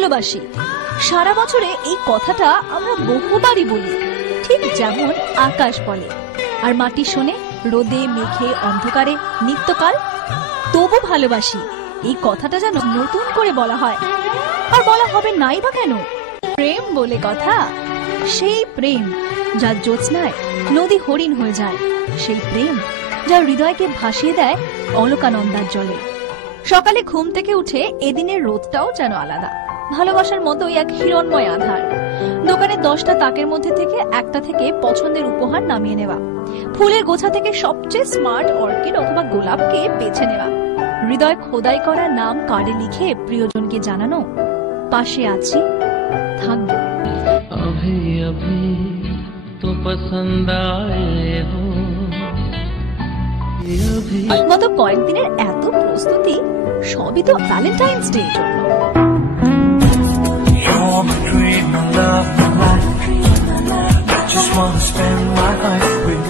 ভালোবাসি। সারা বছরে এই কথাটা আমরা বহুবারই বলি, ঠিক যেমন আকাশ বলে আর মাটি শোনে রোদে মেঘে অন্ধকারে নিত্যকাল। তবু ভালোবাসি এই কথাটা যেন নতুন করে বলা হয়, আর বলা হবে নাই বা কেন? প্রেম বলে কথা, সেই প্রেম যা জ্যোৎস্নায় নদী হরিণ হয়ে যায়, সেই প্রেম যা হৃদয়কে ভাসিয়ে দেয় অলকানন্দার জলে। সকালে ঘুম থেকে উঠে এদিনের রোদটাও যেন আলাদা, ভালোবাসার মতোই এক হিরণময় আধার। দোকানে 10টা তাকের মধ্যে থেকে একটা থেকে পছন্দের উপহার নামিয়ে নেওয়া, ফুলের গোছা থেকে সবচেয়ে স্মার্ট অর্কিড অথবা গোলাপকে বেছে নেওয়া, হৃদয় খোদাই করা নাম কার্ডে লিখে প্রিয়জনকে জানানো, পাশে আছি, থাকবো। अभी अभी तो पसंद आए हो। গত কয়েকদিনের এত প্রস্তুতি সবই তো ভ্যালেন্টাইন্স ডে এর জন্য। You're my dream, my love, my life. I just wanna spend my life with you.